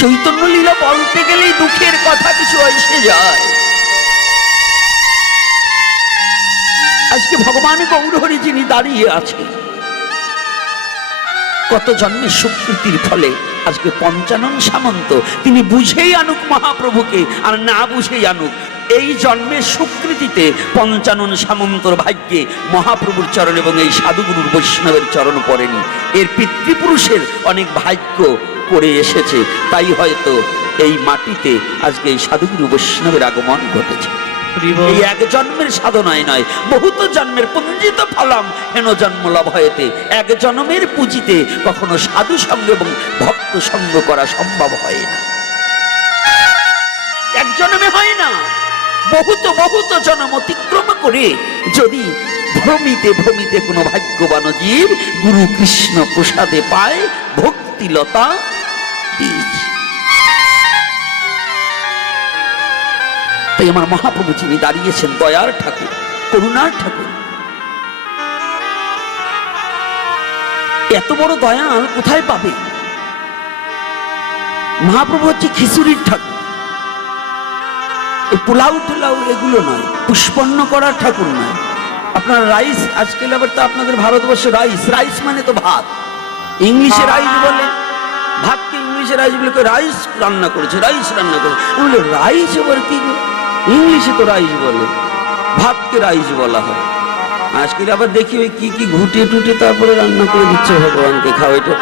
চৈতন্য লীলা বলতে গেলেই দুঃখের কথা কিছু এসে যায়। আজকে ভগবান গৌরহরি যিনি দাঁড়িয়ে আছে কত জন্মের সুকৃতির ফলে আজকে পঞ্চানন সামন্ত, তিনি বুঝেই আনুক মহাপ্রভুকে, আর না বুঝেই আনুক, এই জন্মের সুকৃতিতে পঞ্চানন সামন্তর ভাগ্যে মহাপ্রভুর চরণ এবং এই সাধুগুরুর বৈষ্ণবের চরণ পড়েনি। এর পিতৃপুরুষের অনেক ভাগ্য করে এসেছে তাই হয়তো এই মাটিতে আজকে এই সাধুগুরু বৈষ্ণবের আগমন ঘটেছে। এই এক জন্মের সাধনায় নয় বহুত জন্মের পুঞ্জিত ফলম হেন জন্ম লাভ হয়েতে এক জন্মের পুঁজিতে কখনো সাধু সঙ্গ এবং ভক্ত সঙ্গ করা সম্ভব হয় না। এক জন্মে হয় না বহুত বহুত জন্ম অতিক্রম করে যদি ভ্রমিতে ভ্রমিতে কোনো ভাগ্যবান জীব গুরু কৃষ্ণ প্রসাদে পায় ভক্তিলতা বীজ। তাই আমার মহাপ্রভু যিনি দাঁড়িয়েছেন, দয়ার ঠাকুর, করুণার ঠাকুর, এত বড় দয়াল কোথায় পাবে? মহাপ্রভু হচ্ছে খিচুড়ির ঠাকুর। এই পোলাও টোলাও এগুলো নয়, পুষ্পন্ন করার ঠাকুর নয়। আপনার রাইস, আজকাল আবার তো আপনাদের ভারতবর্ষে রাইস রাইস মানে তো ভাত। ইংলিশে রাইস বলে ভাতকে ইংলিশে রাইস বলে রাইস রান্না করেছে, রাইস রান্না করেছে। আমি বলি, রাইস এবার কি ইংলিশে তো রাইস বলে, ভাতকে রাইস বলা হয়। আজকাল আবার দেখি ওই কি কি ঘুটে টুটে তারপরে রান্না করে দিচ্ছে ভগবানকে খাওয়া এটা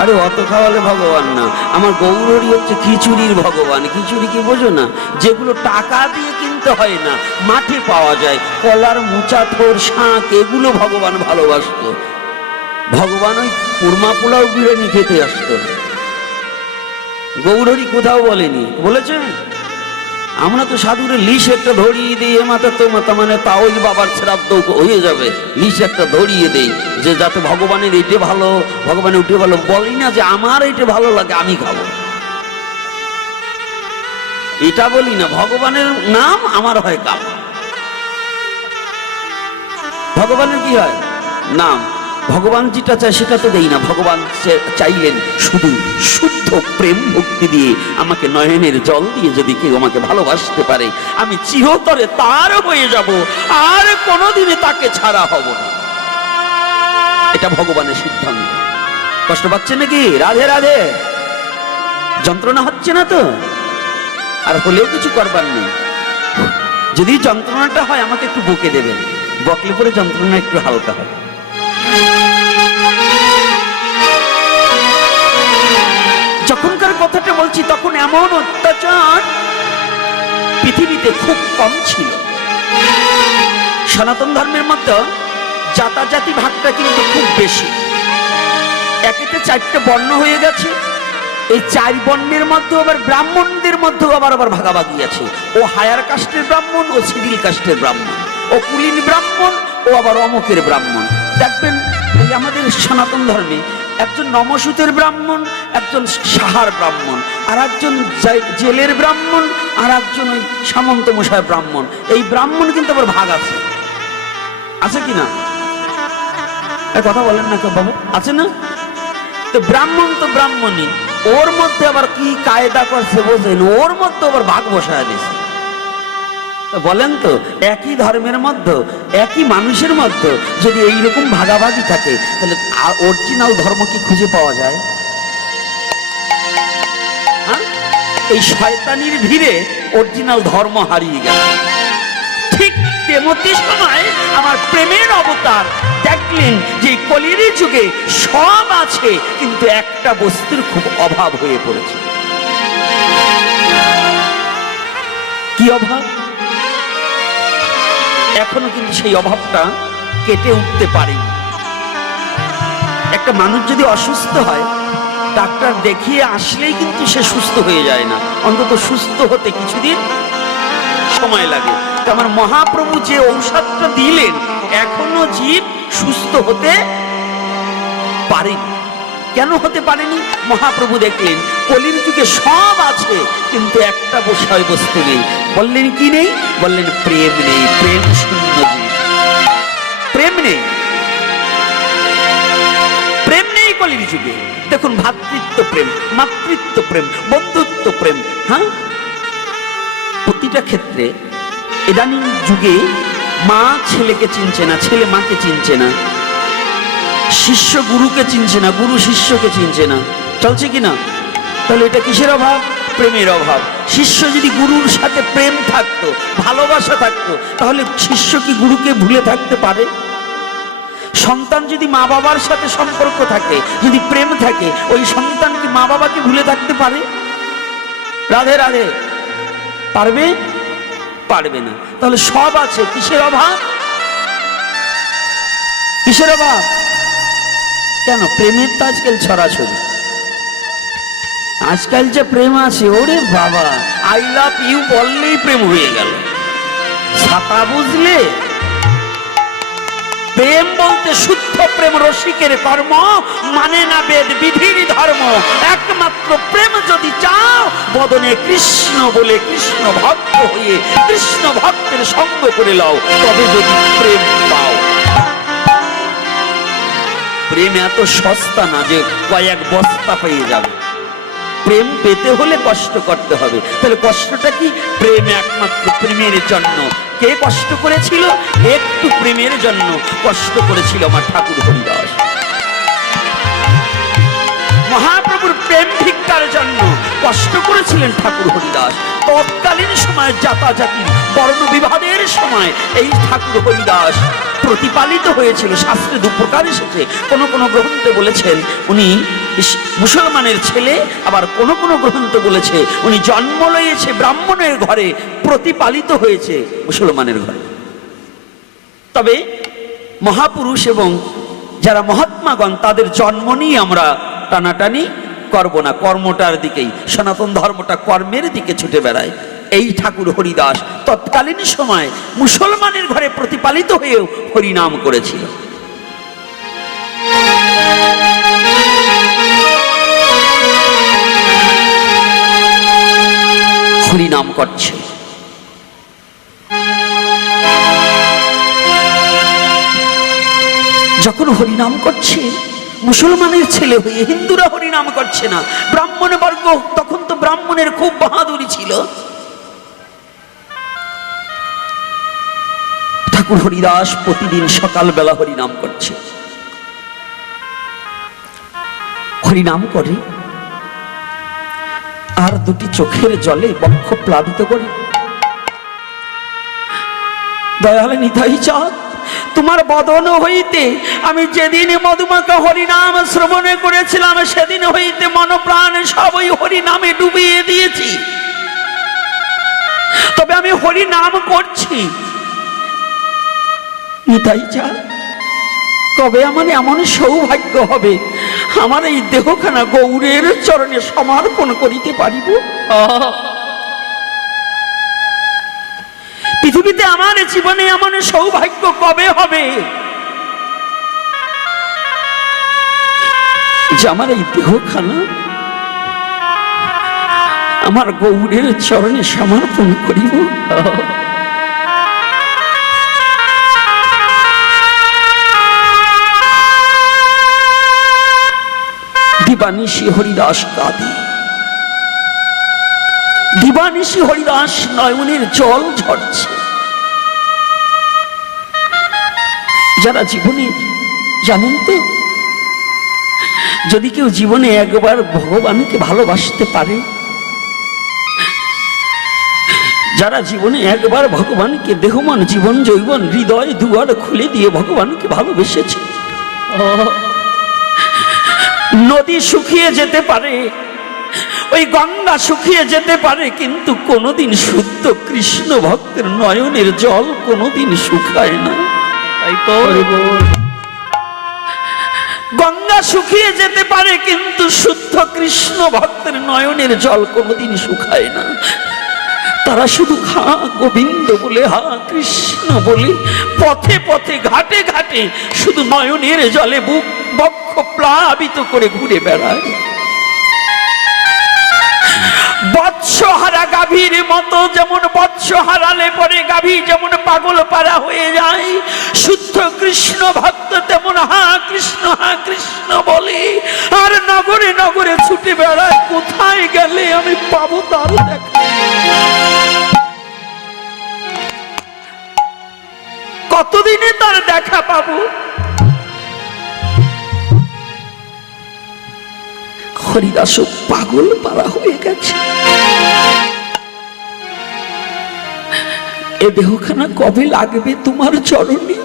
আরে অত খাওয়ালে ভগবান না, আমার গৌরী হচ্ছে খিচুড়ির ভগবান। খিচুড়ি কি বোঝো না, যেগুলো টাকা দিয়ে কিনতে হয় না, মাঠে পাওয়া যায়। কলার মুচা, থোর, শাঁখ, এগুলো ভগবান ভালোবাসতো। ভগবান ওই কুরমা পোলাও বিরিয়ানি খেতে আসতো। গৌরহরি কোথাও বলেনি। বলেছে? আমরা তো সাধুরে লিশ একটা ধরিয়ে দিই, এ মাথা তো মাথা মানে তাও বাবার শ্রাদ্ধ হয়ে যাবে। লিশ একটা ধরিয়ে দেই, যে যাতে ভগবানের এইটে ভালো ভগবানের উঠে ভালো। বলি না যে আমার এইটে ভালো লাগে, আমি খাব। এটা বলি না, ভগবানের নাম আমার হয় কাম। ভগবানের কি হয়? নাম। ভগবান যেটা চায় সেটা তো দেই না। ভগবান চাইলেন শুধু শুদ্ধ প্রেম ভক্তি দিয়ে আমাকে নয়নের জল দিয়ে যদি কেউ আমাকে ভালোবাসতে পারে, আমি চিরতরে তার হয়ে যাব, আর কোনোদিনে তাকে ছাড়া হব না। এটা ভগবানের সিদ্ধান্ত। কষ্ট পাচ্ছে নাকি? রাধে রাধে। যন্ত্রণা হচ্ছে না তো? আর হলেও কিছু করবার নেই। যদি যন্ত্রণাটা হয়, আমাকে একটু বকে দেবেন। বকলে পরে যন্ত্রণা একটু হালকা হয়। বলছি, তখন এমন অত্যাচার পৃথিবীতে খুব কম ছিল। সনাতন ধর্মের মধ্যে জাতাজাতি ভাগটা কিন্তু খুব বেশি। একেতে চারটে বর্ণ হয়ে গেছে। এই চার বর্ণের মধ্যে আবার ব্রাহ্মণদের মধ্যেও আবার আবার ভাগাভাগি আছে। ও হায়ার কাস্টের ব্রাহ্মণ, ও সিডিল কাস্টের ব্রাহ্মণ, ও কুলিন ব্রাহ্মণ, ও আবার অমকের ব্রাহ্মণ। দেখবেন এই আমাদের সনাতন ধর্মে একজন নমসূতের ব্রাহ্মণ, একজন সাহার ব্রাহ্মণ আর একজন জেলের ব্রাহ্মণ আর একজন ওই সামন্ত মশাই ব্রাহ্মণ। এই ব্রাহ্মণ কিন্তু আবার ভাগ আছে। আছে কি না? কথা বলেন না কেউ বাবু। আছে না? তো ব্রাহ্মণ তো ব্রাহ্মণই। ওর মধ্যে আবার কি কায়দা করছে বোঝেন? ওর মধ্যে আবার ভাগ বসায় তো বলেন তো, একই ধর্মের মধ্যে, একই মানুষের মধ্যে যদি এইরকম ভাগাভাগি থাকে, তাহলে অরিজিনাল ধর্ম কি খুঁজে পাওয়া যায়? হ্যাঁ? এই শয়তানির ভিড়ে অরিজিনাল ধর্ম হারিয়ে গেল। ঠিক তেমতি সময় আমার প্রেমের অবতার দেখলেন যে কলির যুগে সব আছে, কিন্তু একটা বস্তুর খুব অভাব হয়ে পড়েছে। কি অভাব? এখনও কিন্তু সেই অভাবটা কেটে উঠতে পারেনি। একটা মানুষ যদি অসুস্থ হয়, ডাক্তার দেখিয়ে আসলেই কিন্তু সে সুস্থ হয়ে যায় না। অন্তত সুস্থ হতে কিছুদিন সময় লাগে। আমার মহাপ্রভু যে ঔষধটা দিলেন, এখনও জীব সুস্থ হতে পারেনি। কেন হতে পারেনি? মহাপ্রভু দেখলেন, কলির যুগে সব আছে, কিন্তু একটা বিষয় বস্তু নেই। বললেন, কি নেই? বললেন, প্রেম নেই, প্রেম শূন্য প্রেম নেই। প্রেম নেই কলি কলির যুগে। দেখুন ভ্রাতৃত্ব প্রেম, মাতৃত্ব প্রেম, বন্ধুত্ব প্রেম হ্যাঁ? প্রতিটা ক্ষেত্রে ইদানিং যুগে মা ছেলেকে চিনছে না, ছেলে মাকে চিনছে না। শিষ্য গুরুকে চিনছে না, গুরু শিষ্যকে চিনছে না। চলছে কি না? তাহলে এটা কিসের অভাব? প্রেমের অভাব। শিষ্য যদি গুরুর সাথে প্রেম থাকতো, ভালোবাসা থাকতো, তাহলে শিষ্য কি গুরুকে ভুলে থাকতে পারে? সন্তান যদি মা বাবার সাথে সম্পর্ক থাকে, যদি প্রেম থাকে, ওই সন্তান কি মা বাবাকে ভুলে থাকতে পারে? রাধে রাধে। পারবে? পারবে না। তাহলে সব আছে। কিসের অভাব? কিসের অভাব? কেন? প্রেমের তো আজকাল ছড়াছড়ি। আজকাল যে প্রেম আছে ওরে বাবা। আই লাভ ইউ বললেই প্রেম হয়ে গেল। ছাতা বুঝলে? প্রেম বলতে শুদ্ধ প্রেম রসিকের কর্ম মানে না বেদ বিধির ধর্ম। একমাত্র প্রেম যদি চাও বদনে কৃষ্ণ বলে কৃষ্ণ ভক্ত হয়ে কৃষ্ণ ভক্তের সঙ্গ করে লও। তবে যদি প্রেম পাও প্রেম এত সস্তা না যে কয়েক বস্তা পেয়ে যাবে। প্রেম পেতে হলে কষ্ট করতে হবে। তাহলে কষ্টটা কি? প্রেম একমাত্র প্রেমের জন্য। কে কষ্ট করেছিল? একটু প্রেমের জন্য কষ্ট করেছিল আমার ঠাকুর হরিদাস। মহাপ্রভুর প্রেম ভিক্ষার জন্য কষ্ট করেছিলেন ঠাকুর হরিদাস। তৎকালীন সময় জাতাজাতির বর্ণ বিভাদের সময় এই ঠাকুর হরিদাস প্রতিপালিত হয়েছিল। শাস্ত্রে দু প্রকার এসেছে। কোন কোন গ্রন্থে বলেছেন, উনি মুসলমানের ছেলে, আবার কোন কোন গ্রন্থ বলেছে, উনি জন্ম লয়েছে ব্রাহ্মণের ঘরে, প্রতিপালিত হয়েছে মুসলমানের ঘরে। তবে মহাপুরুষ এবং যারা মহাত্মাগণ, তাদের জন্ম নিয়ে আমরা টানাটানি করব না, কর্মটার দিকেই। সনাতন ধর্মটা কর্মের দিকে ছুটে বেড়ায়। এই ঠাকুর হরিদাস তৎকালীন সময় মুসলমানের ঘরে প্রতিপালিত হয়েও হরিনাম করেছিল। হরিনাম করছে। যখন হরিনাম করছে মুসলমানের ছেলে হয়ে হিন্দুরা হরিনাম করছে না। ব্রাহ্মণ বর্গ, তখন তো ব্রাহ্মণের খুব বাহাদুরি ছিল। ঠাকুর হরিদাস প্রতিদিন সকালবেলা হরিনাম করছে। হরিনাম করে, আর দুটি চোখের জলে বক্ষ প্লাবিত করে। দয়ালে নিতাই চাঁদ তোমার বদন হইতে আমি যেদিন মধুমাকা হরিনাম শ্রবণে করেছিলাম, সেদিন হইতে মনপ্রাণ সবই হরিনামে ডুবিয়ে দিয়েছি। তবে আমি হরিনাম করছি। নিতাই চাঁদ কবে আমার এমন সৌভাগ্য হবে, আমার এই দেহখানা গৌরের চরণে সমর্পণ করিতে পারিব। পৃথিবীতে আমার জীবনে এমন সৌভাগ্য কবে হবে? আমার এই দেহখানা আমার গৌরের চরণে সমর্পণ করিব। দিবানিশি হরিদাস কাঁদে। দিবানিশি হরিদাস নয়নের জল ঝরছে। যারা জীবনে, জানেন তো? যদি কেউ জীবনে একবার ভগবানকে ভালোবাসতে পারে, যারা জীবনে একবার ভগবানকে দেহমান, জীবন জৈবন হৃদয়, দুয়ার খুলে দিয়ে ভগবানকে ভালোবেসেছে, নদী শুকিয়ে যেতে পারে, ওই গঙ্গা শুকিয়ে যেতে পারে, কিন্তু কোনোদিন শুদ্ধ কৃষ্ণ ভক্তের নয়নের জল কোনোদিন শুকায় না। গঙ্গা শুকিয়ে যেতে পারে, কিন্তু শুদ্ধ কৃষ্ণ ভক্তের নয়নের জল কোনোদিন শুকায় না। তারা শুধু হা গোবিন্দ বলে, হা কৃষ্ণ বলে, পথে পথে, ঘাটে ঘাটে শুধু নয়নের জলে বুক বক্ষ প্লাবিত করে ঘুরে বেড়ায়। গাভীর মতো যেমন বৎস হারালে পরে গাভী যেমন পাগল পারা হয়ে যায়, শুদ্ধ কৃষ্ণ ভক্ত তেমন হা কৃষ্ণ হা কৃষ্ণ বলে। আর নগরে নগরে ছুটে বেড়ায়, কোথায় গেলে আমি পাবো তার দেখা? কতদিনে তার দেখা পাবো? হরিদাস পাগল পারা হয়ে গেছে। এ দেহখানা কবে লাগবে তোমার চরণে?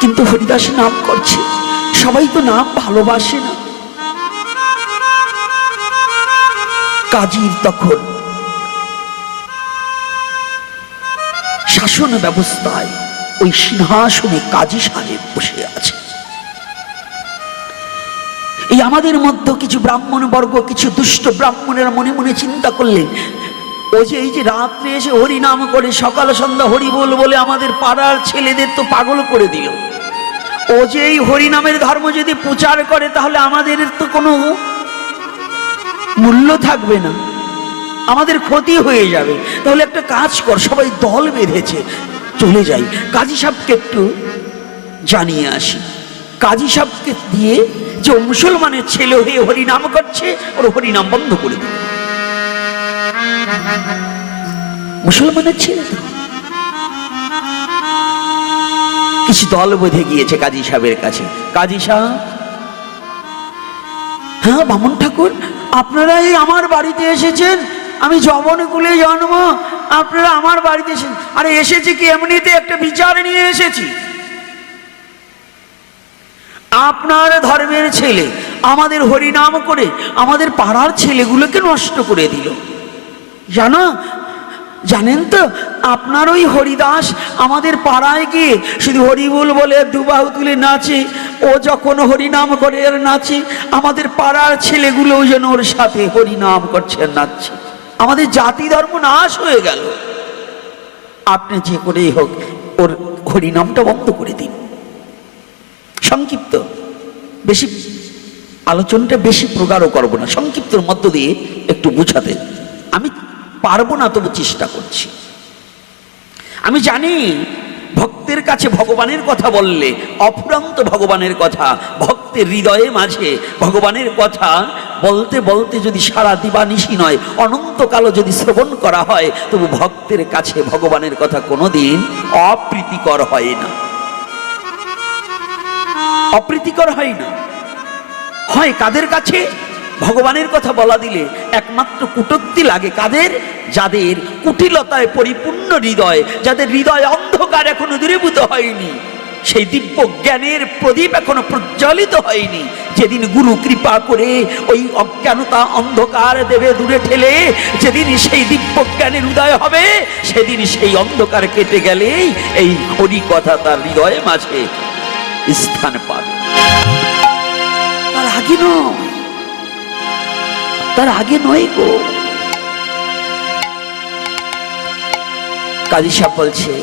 কিন্তু হরিদাস নাম করছে, সবাই তো নাম ভালোবাসে না। কাজীর তখন শাসন ব্যবস্থায় ওই সিংহাসনে কাজী সাহেব বসে আছে। এই আমাদের মধ্যে কিছু ব্রাহ্মণ বর্গ কিছু দুষ্ট ব্রাহ্মণেরা মনে মনে চিন্তা করলেন ও যে, এই যে রাত্রে এসে হরি নাম করে সকাল সন্ধ্যা হরি বল বলে আমাদের পাড়ার ছেলেদের তো পাগল করে দিল। ও যে এই হরি নামের ধর্ম যদি প্রচার করে, তাহলে আমাদের তো কোনো মূল্য থাকবে না। আমাদের ক্ষতি হয়ে যাবে। তাহলে একটা কাজ কর, সবাই দল বেঁধেছে। চলে যাই। কাজী সাহেবকে একটু জানিয়ে আসি। কাজী সাহেবকে দিয়ে যে মুসলমানের ছেলে হয়ে হরিনাম করছে, ওর হরিনাম বন্ধ করে দিল মুসলমানের ছেলে। কিছু দল বেঁধে গিয়েছে কাজী সাহেবের কাছে। কাজী সাহেব? হ্যাঁ বামন ঠাকুর, আপনারা এই আমার বাড়িতে এসেছেন? আমি জবন কুলে জন্ম, আপনারা আমার বাড়িতে এসেছেন। আরে, এসেছি কি এমনিতে একটা বিচার নিয়ে এসেছি? আপনার ধর্মের ছেলে আমাদের হরিনাম করে আমাদের পাড়ার ছেলেগুলোকে নষ্ট করে দিল। জানো? জানেন তো, আপনার ওই হরিদাস আমাদের পাড়ায় গিয়ে শুধু হরিবুল বলে দুবাহু তুলে নাচে, ও যখন হরিনাম করে আর নাচে, আমাদের পাড়ার ছেলেগুলোও যেন ওর সাথে হরিনাম করছে আর নাচছে। আমাদের জাতি ধর্ম নাশ হয়ে গেল। আপনি যে করেই হোক, ওর হরিনামটা বন্ধ করে দিন। সংক্ষিপ্ত। বেশি, আলোচনাটা বেশি প্রগাঢ় করব না। সংক্ষিপ্তর মধ্য দিয়ে একটু বুঝাতে। আমি পারব না তবু চেষ্টা করছি। আমি জানি ভক্তের কাছে ভগবানের কথা বললে অফুরান্ত ভগবানের কথা, ভক্তের হৃদয়ে মাঝে ভগবানের কথা বলতে বলতে যদি সারা দিবানিশি নয়, অনন্তকালও যদি শ্রবণ করা হয়, তবু ভক্তের কাছে ভগবানের কথা কোনোদিন অপ্রীতিকর হয় না। অপ্রীতিকর হয় না। হয় কাদের কাছে? ভগবানের কথা বলা দিলে একমাত্র কুটত্তি লাগে কাদের? যাদের কুটিলতায় পরিপূর্ণ হৃদয়, যাদের হৃদয় অন্ধকার এখনও দূরীভূত হয়নি, সেই দিব্য জ্ঞানের প্রদীপ এখনও প্রজ্বলিত হয়নি। যেদিন গুরু কৃপা করে ওই অজ্ঞানতা অন্ধকার দেবে দূরে ঠেলে, যেদিন সেই দিব্য জ্ঞানের উদয় হবে, সেদিন সেই অন্ধকার কেটে গেলেই এই হরি কথা তার হৃদয়ে মাঝে স্থান পাবে। তার আগে নয়। তার আগে নয় গো। কাজী সাহেব বলছে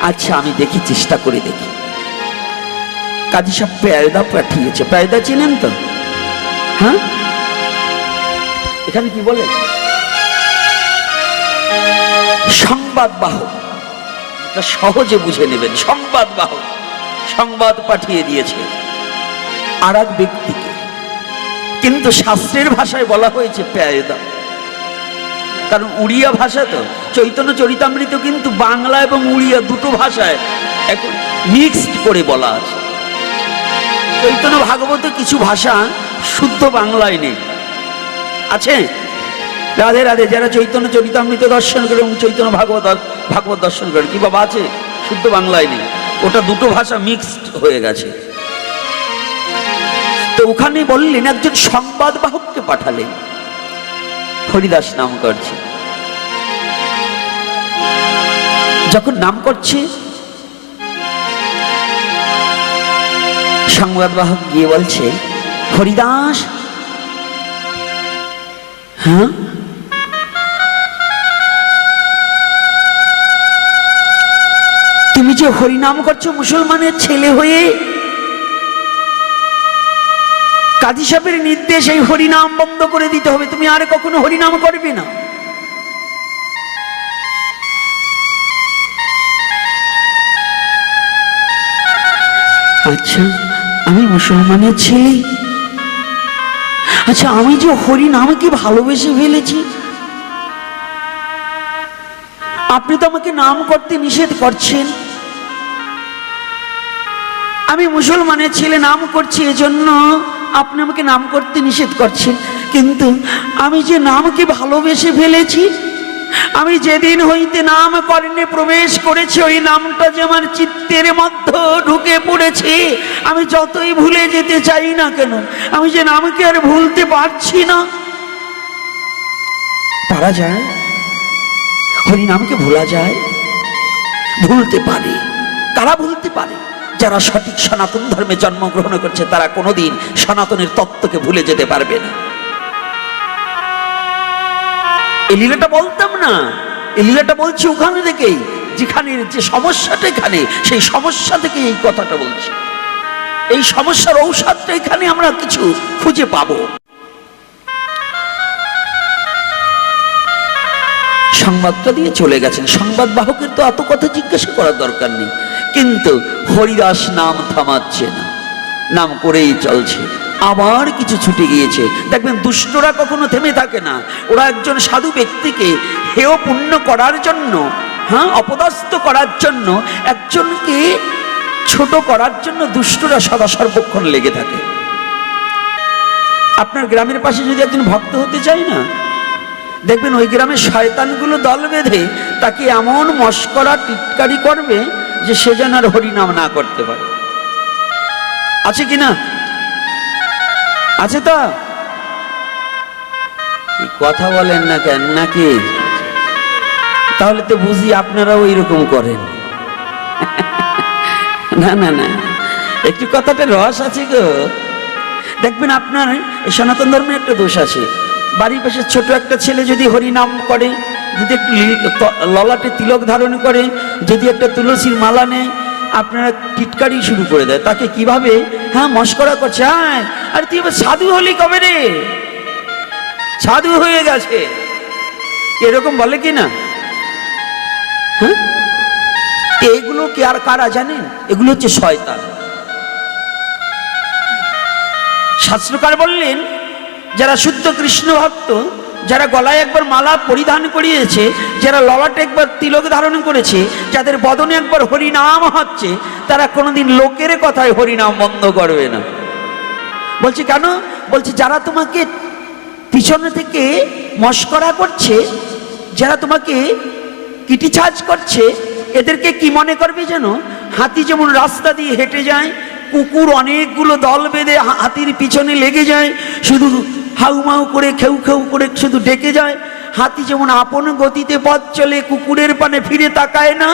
আচ্ছা আমি দেখি, চেষ্টা করে দেখি। কাজী সাহেব পেয়দা পাঠিয়েছে। পেয়দা চিনেন তো? হ্যাঁ? এখানে কি বলে? সংবাদ বাহক। সহজে বুঝে নেবেন। সংবাদ বাহক। সংবাদ পাঠিয়ে দিয়েছে। আর এক ব্যক্তিকে কিন্তু শাস্ত্রের ভাষায় বলা হয়েছে পেয়দা কারণ উড়িয়া ভাষা তো, চৈতন্য চরিতামৃত কিন্তু বাংলা এবং উড়িয়া দুটো ভাষায় এখন মিক্সড করে বলা আছে। চৈতন্য ভাগবত কিছু ভাষা শুদ্ধ বাংলায় নেই। আছে? রাধে রাধে, যারা চৈতন্য চরিতামৃত দর্শন করে এবং চৈতন্য ভাগবত ভাগবত দর্শন করে, কি বাবা আছে? শুদ্ধ বাংলায় নেই। ওটা দুটো ভাষা মিক্সড হয়ে গেছে। ওখানে বললেন, একজন সংবাদ বাহককে পাঠালেন। হরিদাস নাম করছে। যখন নাম করছে সংবাদবাহক গিয়ে বলছে, হরিদাস! হ্যাঁ? তুমি যে হরিনাম করছ মুসলমানের ছেলে হয়ে কাজী সাহেবের নির্দেশ এই হরিনাম বন্ধ করে দিতে হবে। তুমি আর কখনো হরিনাম করবে না। আচ্ছা আমি মুসলমানের ছেলে। আচ্ছা আমি যে হরিনাম কি ভালোবেসে ফেলেছি, আপনি তো আমাকে নাম করতে নিষেধ করছেন। আমি মুসলমানের ছেলে, নাম করছি এজন্য আপনি আমাকে নাম করতে নিষেধ করছেন, কিন্তু আমি যে নামকে ভালোবেসে ফেলেছি, আমি যেদিন হইতে নাম কর্ণে প্রবেশ করেছি, ওই নামটা যে আমার চিত্তের মধ্যে ঢুকে পড়েছে, আমি যতই ভুলে যেতে চাই না কেন, আমি যে নামকে আর ভুলতে পারছি না। পারা যায়? হরি নামকে ভোলা যায়? ভুলতে পারে। কারা ভুলতে পারে? যারা সঠিক সনাতন ধর্মে জন্মগ্রহণ করছে, তারা কোনোদিন সনাতনের তত্ত্বকে ভুলে যেতে পারবে না। এই লীলাটা বলতাম না। এই লীলাটা বলছি ওখানে থেকেই, যেখানে যে সমস্যাটা এখানে, সেই সমস্যা থেকে এই কথাটা বলছি। এই সমস্যার ঔষধটা এখানে আমরা কিছু খুঁজে পাবো। সংবাদটা দিয়ে চলে গেছেন। সংবাদ বাহকের তো এত কথা জিজ্ঞাসা করার দরকার নেই। কিন্তু হরিদাস নাম থামাচ্ছে না। নাম করেই চলছে। আবার কিছু ছুটে গিয়েছে। দেখবেন দুষ্টরা কখনো থেমে থাকে না। ওরা একজন সাধু ব্যক্তিকে হেয় পুণ্য করার জন্য হ্যাঁ অপদস্থ করার জন্য, একজনকে ছোট করার জন্য দুষ্টরা সদা সর্বক্ষণ লেগে থাকে। আপনার গ্রামের পাশে যদি একজন ভক্ত হতে চায় না, দেখবেন ওই গ্রামের শয়তানগুলো দল বেঁধে তাকে এমন মস্করা টিটকারি করবে যে সে যেন আর হরিনাম না করতে পারে। আছে কি না? আছে তো? কথা বলেন না কেন, নাকি? তাহলে তো বুঝি আপনারাও এরকম করেন। না না না। একটু কথাটা রস আছে গো। দেখবেন আপনার সনাতন ধর্মে একটা দোষ আছে। বাড়ির পাশে ছোট একটা ছেলে যদি হরিনাম করে, যদি একটু ললাটে তিলক ধারণ করে যদি একটা তুলসীর মালা নেয়, আপনারা টিটকারি শুরু করে দেয়। তাকে কীভাবে? হ্যাঁ মস্করা করছে। হ্যাঁ আরে তুই এবার সাধু হলি কবে রে? সাধু হয়ে গেছে। এরকম বলে কি না? হ্যাঁ? এগুলো কি আর কারা জানেন? এগুলো হচ্ছে শয়তান। শাস্ত্রকার বললেন, যারা শুদ্ধ কৃষ্ণ ভক্ত যারা গলায় একবার মালা পরিধান করিয়েছে, যারা ললাটে একবার তিলক ধারণ করেছে, যাদের বদনে একবার হরিনাম হচ্ছে, তারা কোনোদিন লোকের কথায় হরিনাম বন্ধ করবে না। বলছি, কেন? বলছি, যারা তোমাকে পিছনে থেকে মস্করা করছে, যারা তোমাকে কিটিছাজ করছে, এদেরকে কি মনে করবে যেন? হাতি যেমন রাস্তা দিয়ে হেঁটে যায়, কুকুর অনেকগুলো দল বেঁধে হাতির পিছনে লেগে যায়, শুধু হাউমাউ করে খেউ খেউ করে শুধু ডেকে যায়। হাতি যেমন আপন গতিতে পথ চলে কুকুরের পানে ফিরে তাকায় না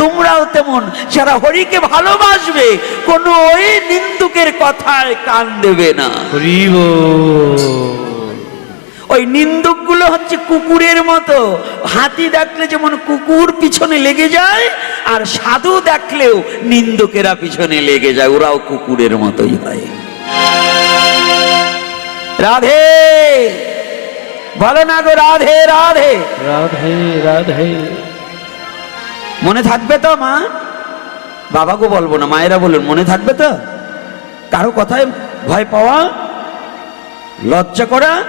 তোমরাও তেমন। যারা হরিকে ভালোবাসবে কোনো ওই নিন্দুকের কথায় কান দেবে না। ওই নিন্দুকগুলো হচ্ছে কুকুরের মতো। হাতি দেখলে যেমন কুকুর পিছনে লেগে যায় আর সাধু দেখলেও নিন্দুকেরা পিছনে লেগে যায়। ওরাও কুকুরের মতোই হয়। রাধে। বলো না গো রাধে রাধে। রাধে রাধে। মনে থাকবে তো মা? বাবাকে বলব না মায়েরা বলুন মনে থাকবে তো? কারও কথায় ভয় পাওয়া? লজ্জা করা?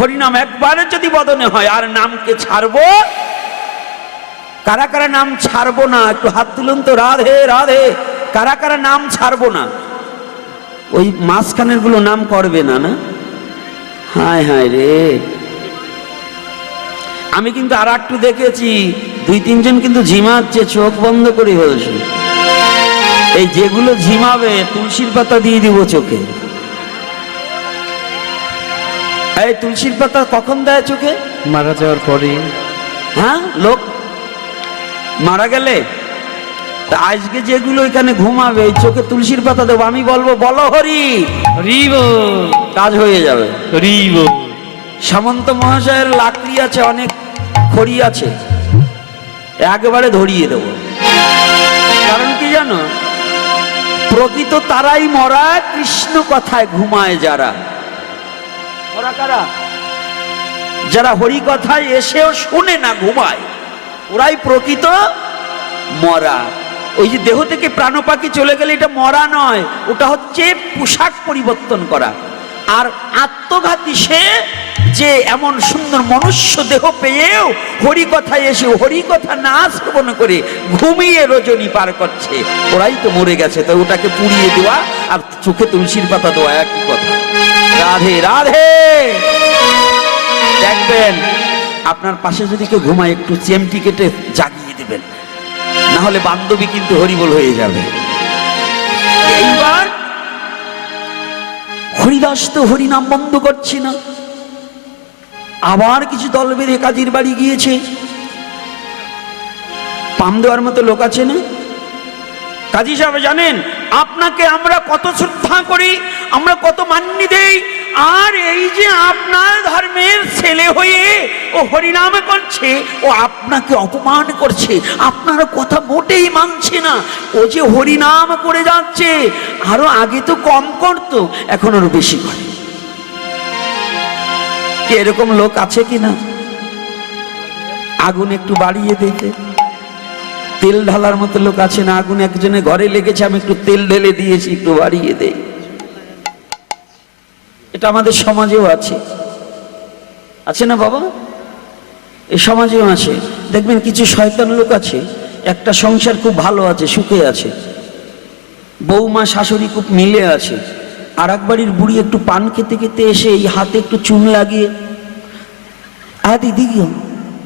হরিনাম একবারে যদি বদনে হয় আর নামকে ছাড়বো? কারা কারা নাম ছাড়বো না? একটু হাত তুলুন তো রাধে রাধে। কারা কারা নাম ছাড়বো না? ওই মাঝখানেরগুলো নাম করবে না না? হায় হায় রে। আমি কিন্তু আর একটু দেখেছি দুই তিনজন কিন্তু ঝিমাচ্ছে চোখ বন্ধ করে হয়েছে এই যেগুলো ঝিমাবে তুলসীর পাতা দিয়ে দিব চোখে। এই তুলসীর পাতা কখন দেয় চোখে? মারা যাওয়ার পরে হ্যাঁ লোক মারা গেলে? আজকে যেগুলো এখানে ঘুমাবে এই চোখে তুলসীর পাতা দেবো আমি বলব বলো হরি। হরিব। কাজ হয়ে যাবে। হরিব। সামন্ত মহাশয়ের লাকড়ি আছে অনেক খড়ি আছে। একবারে ধরিয়ে দেব। কারণ কি জানো? প্রকৃত তারাই মরা কৃষ্ণ কথায় ঘুমায় যারা। ওরা কারা? যারা হরি কথায় এসেও শুনে না ঘুমায় ওরাই প্রকৃত মরা। ওই যে দেহ থেকে প্রাণ পাখি চলে গেলে এটা মরা নয়, ওটা হচ্ছে পোশাক পরিবর্তন করা। আর আত্মঘাতী সে যে এমন সুন্দর মনুষ্য দেহ পেয়েও হরি কথায় এসে হরি কথা না শ্রবণ করে ঘুমিয়ে রজনী পার করছে। ওরাই তো মরে গেছে তো ওটাকে পুড়িয়ে দেওয়া আর চোখে তুলসীর পাতা দেওয়া একই কথা। রাধে রাধে! দেখবেন, আপনার পাশে যদি কেউ ঘুমায়, একটু চেমটি কেটে জাগিয়ে দেবেন। না হলে বান্ধবী কিন্তু হরিবল হয়ে যাবে। এইবার হরিদাস তো হরিনাম বন্ধ করছে না। আবার কিছু দল বেঁধে কাজের বাড়ি গিয়েছে। পাম দেওয়ার মতো লোক আছে না? কাজী সাহেব জানেন, আপনাকে আমরা কত শ্রদ্ধা করি, আমরা কত মান্য দেই আর এই যে আপনার ধর্মের ছেলে হয়ে ও হরিনাম করছে, ও আপনাকে অপমান করছে, আপনার কথা মোটেই মানছে না। ও যে হরিনাম করে যাচ্ছে, আরও আগে তো কম করতো, এখন আরও বেশি করে। এরকম লোক আছে কি না আগুন একটু বাড়িয়ে দিতে। তেল ঢালার মতো লোক আছে না, আগুন একজনের ঘরে লেগেছে, আমি একটু তেল ঢেলে দিয়েছি, একটু বাড়িয়ে দেই। এটা আমাদের সমাজেও আছে। আছে না বাবা? এই সমাজেও আছে। দেখবেন কিছু শয়তান লোক আছে, একটা সংসার খুব ভালো আছে, সুখে আছে। বৌমা, শাশুড়ি খুব মিলে আছে। আর বাড়ির বুড়ি একটু পান খেতে খেতে এসে এই হাতে একটু চুন লাগিয়ে আ দিদি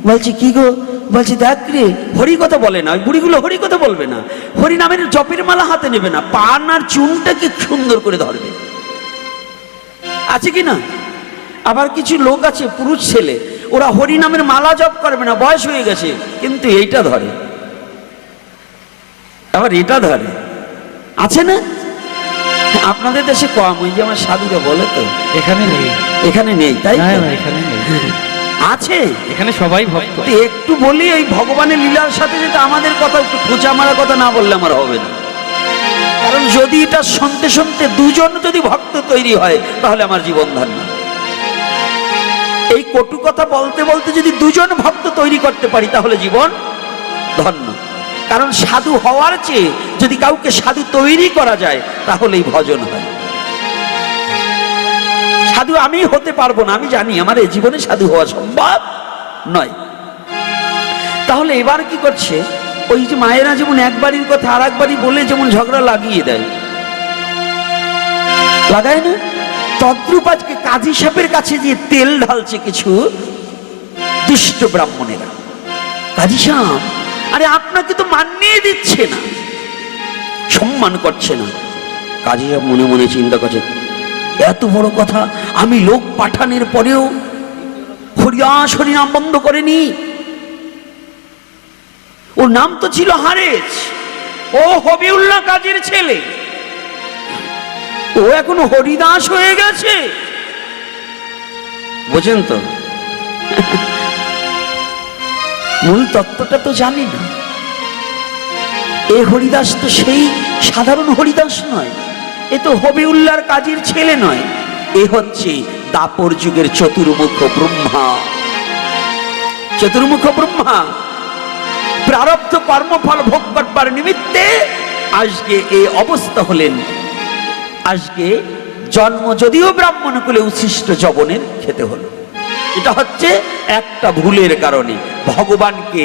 বলছি, কি গো? বলছি, দেখ রে, হরি কথা বলে না। ওই বুড়িগুলো হরি কথা বলবে না। হরি নামের জপের মালা হাতে নেবে না। পান আর চুনটাকে সুন্দর করে ধরবে। আছে কি না? আবার কিছু লোক আছে পুরুষ ছেলে ওরা হরি নামের মালা জপ করবে না বয়স হয়ে গেছে কিন্তু এইটা ধরে। আবার এটা ধরে। আছে না? আপনাদের দেশে কম ওই যে আমার সাধুরা বলে তো। এখানে নেই। এখানে নেই তাই এখানে নেই। আছে? এখানে সবাই ভক্ত। একটু বলি এই ভগবানের লীলার সাথে যেটা আমাদের কথা একটু খোঁচা মারা কথা না বললে আমার হবে না। কারণ যদি এটা শুনতে শুনতে দুজন যদি ভক্ত তৈরি হয়, তাহলে আমার জীবন ধন্য। এই কটু কথা বলতে বলতে যদি দুজন ভক্ত তৈরি করতে পারি, তাহলে জীবন ধন্য। কারণ সাধু হওয়ার চেয়ে যদি কাউকে সাধু তৈরি করা যায়, তাহলেই ভজন হয়। সাধু আমি হতে পারব না, আমি জানি আমার এই জীবনে সাধু হওয়া সম্ভব নয়। তাহলে এবার কি করছে? ওই যে মায়েরা যেমন একবারই কথা আর একবারই বলে যেমন ঝগড়া লাগিয়ে দেয়। লাগায় না? তদ্রূপ আজকে কাজী সাহেবের কাছে যে তেল ঢালছে কিছু দুষ্ট ব্রাহ্মণেরা। কাজী সাহেব, আরে আপনাকে তো মানিয়ে দিচ্ছে না। সম্মান করছে না। কাজী সাহেব মনে মনে চিন্তা করছে, এত বড় কথা আমি লোক পাঠানোর পরেও হরিয়াস হরিনাম বন্ধ করেনি। ওর নাম তো ছিল হারেস ও হবিউল্লাহ কাজের ছেলে। ও এখন হরিদাস হয়ে গেছে। বোঝেন তো? মূল তত্ত্বটা তো জানি না। এ হরিদাস তো সেই সাধারণ হরিদাস নয়। এ তো হবিউল্লাহর কাজের ছেলে নয়। এ হচ্ছে দাপর যুগের চতুর্মুখ ব্রহ্মা। চতুর্মুখ ব্রহ্মা? প্রারব্ধ কর্মফল ভোগ করবার নিমিত্তে আজকে এই অবস্থা হলেন। আজকে জন্ম যদিও ব্রাহ্মণ কুলে উচ্ছিষ্ট জবনের খেতে হলো। এটা হচ্ছে একটা ভুলের কারণে ভগবানকে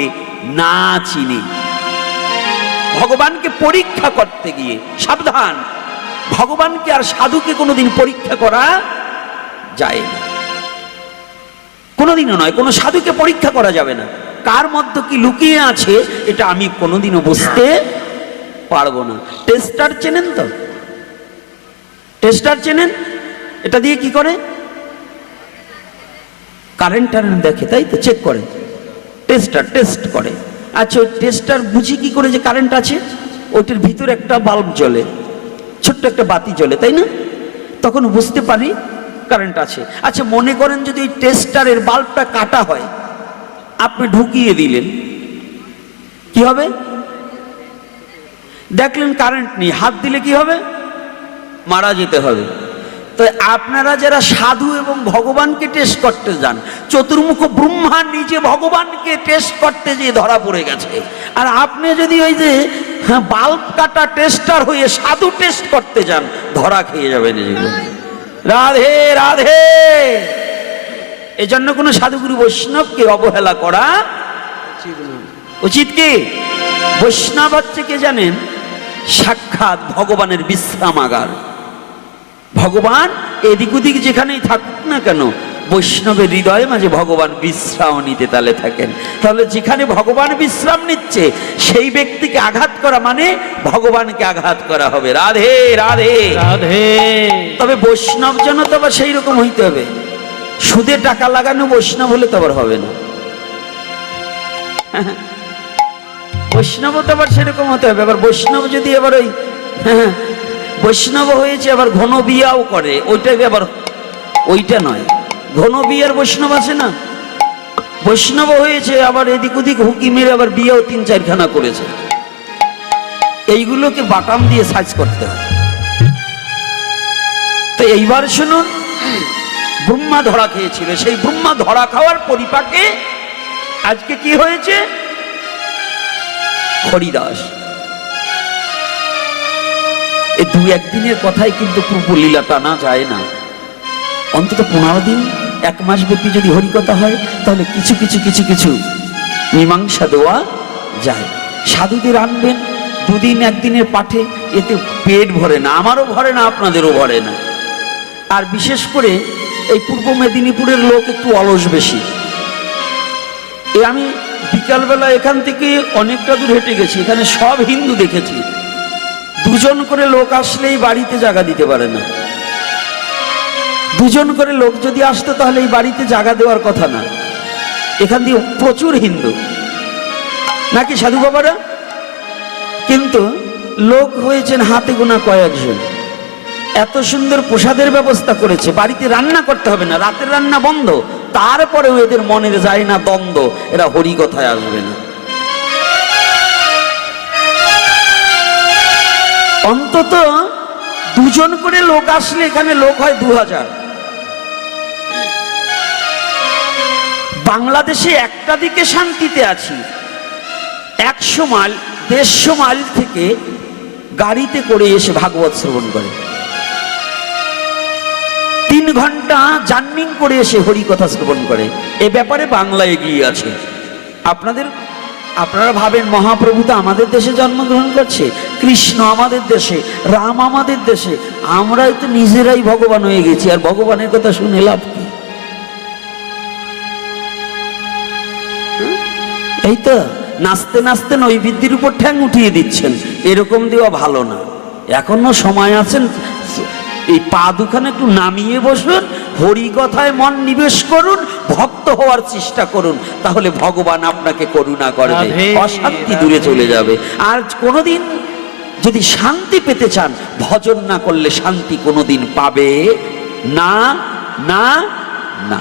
না চিনি। ভগবানকে পরীক্ষা করতে গিয়ে সাবধান। ভগবানকে আর সাধুকে কোনোদিন পরীক্ষা করা যায় না। কোনোদিনও নয়, কোনো সাধুকে পরীক্ষা করা যাবে না। কার মধ্যে কি লুকিয়ে আছে, এটা আমি কোনোদিনও বুঝতে পারব না। টেস্টার চেনেন তো? টেস্টার চেনেন? এটা দিয়ে কি করে? কারেন্ট টারেন্ট দেখে, তাই তো? চেক করে। টেস্টার টেস্ট করে। আচ্ছা ওই টেস্টার বুঝি কি করে যে কারেন্ট আছে? ওইটার ভিতরে একটা বাল্ব জ্বলে, ছোট্ট একটা বাতি জ্বলে, তাই না? তখন বুঝতে পারি কারেন্ট আছে। আচ্ছা মনে করেন যদি ওই টেস্টারের বাল্বটা কাটা হয় আপনি ঢুকিয়ে দিলেন। কি হবে? দেখলেন কারেন্ট নেই হাত দিলে কি হবে? মারা যেতে হবে। তো আপনারা যারা সাধু এবং ভগবানকে টেস্ট করতে যান চতুর্মুখ ব্রহ্মা নিজে ভগবানকে টেস্ট করতে গিয়ে ধরা পড়ে গেছে। আর আপনি যদি ওই যে হ্যাঁ, বাল্ব কাটা টেস্টার হয়ে সাধু টেস্ট করতে যান ধরা খেয়ে যাবেন রাধে রাধে! এজন্য কোনো সাধুগুরু বৈষ্ণবকে অবহেলা করা উচিত কি? বৈষ্ণব হচ্ছে কে জানেন? সাক্ষাৎ ভগবানের বিশ্রামাগার। ভগবান এদিক ওদিক যেখানেই থাকুক না কেন বৈষ্ণবের হৃদয়ে মাঝে ভগবান বিশ্রাম নিতে তালে থাকেন। তাহলে যেখানে ভগবান বিশ্রাম নিচ্ছে সেই ব্যক্তিকে আঘাত করা মানে ভগবানকে আঘাত করা হবে। রাধে রাধে। রাধে। তবে বৈষ্ণব যেন তো আবার সেই রকম হইতে হবে। সুদে টাকা লাগানো বৈষ্ণব হলে তো আবার হবে না। বৈষ্ণব তো আবার সেরকম হতে হবে। আবার বৈষ্ণব যদি আবার ওই বৈষ্ণব হয়েছে, আবার ঘন বিয়াও করে, ওইটাকে আবার ওইটা নয়। ঘন বিয়ার বৈষ্ণব আছে না? বৈষ্ণব হয়েছে, আবার এদিক ওদিক হুকি মেরে আবার বিয়েও তিন চারখানা করেছে। এইগুলোকে বাটাম দিয়ে সাইজ করতে হয় তো এইবার শুনুন ব্রহ্মা ধরা খেয়েছিল। সেই ব্রহ্মা ধরা খাওয়ার পরিপাকে আজকে কি হয়েছে? হরিদাস। এই দু একদিনের কথাই কিন্তু পূর্বলীলা টানা যায় না। অন্তত পনেরো দিন, এক মাস ব্যাপী যদি হরিকথা হয়, তাহলে কিছু কিছু কিছু কিছু মীমাংসা দেওয়া যায়। সাধুদের আনবেন, দুদিন, একদিনের পাঠে, এতে পেট ভরে না, আমারও ভরে না, আপনাদেরও ভরে না। আর বিশেষ করে এই পূর্ব মেদিনীপুরের লোক একটু অলস বেশি। এ আমি বিকালবেলা এখান থেকে অনেকটা দূর হেঁটে গেছি, এখানে সব হিন্দু দেখেছি। দুজন করে লোক আসলেই বাড়িতে জায়গা দিতে পারে না। দুজন করে লোক যদি আসতো তাহলে এই বাড়িতে জায়গা দেওয়ার কথা না। এখান দিয়ে প্রচুর হিন্দু। নাকি সাধু বাবারা? কিন্তু লোক হয়েছেন হাতে গোনা কয়েকজন। এত সুন্দর প্রসাদের ব্যবস্থা করেছে। বাড়িতে রান্না করতে হবে না, রাতের রান্না বন্ধ। তারপরেও এদের মনের যায় না, দ্বন্দ্ব। এরা হরি কথায় আসবে না। অন্তত দুজন করে লোক আসলে এখানে লোক হয় দু হাজার বাংলাদেশে একটা দিকে শান্তিতে আছি। একশো মাইল, দেড়শো মাইল থেকে গাড়িতে করে এসে ভাগবত শ্রবণ করে। ঘণ্টা জার্নিং করে এসে হরি কথা শ্রবণ করে। এ ব্যাপারে বাংলা এগিয়ে আছে। আপনাদের, আপনারা ভাবেন মহাপ্রভু তো আমাদের দেশে জন্মগ্রহণ করছে, কৃষ্ণ আমাদের দেশে, রাম আমাদের দেশে, আমরাই তো নিজেরাই ভগবান হয়ে গেছি, আর ভগবানের কথা শুনে লাভ কি? এই তো নাচতে নাচতে নৈবেদ্যের উপর ঠ্যাং উঠিয়ে দিচ্ছেন, এরকম দেওয়া ভালো না। এখনও সময় আছেন এই পা দুখানে একটু নামিয়ে বসুন হরি কথায় মন নিবেশ করুন ভক্ত হওয়ার চেষ্টা করুন তাহলে ভগবান আপনাকে করুণা করবে। অশান্তি দূরে চলে যাবে। আর কোনোদিন যদি শান্তি পেতে চান ভজন না করলে শান্তি কোনোদিন পাবে না না না।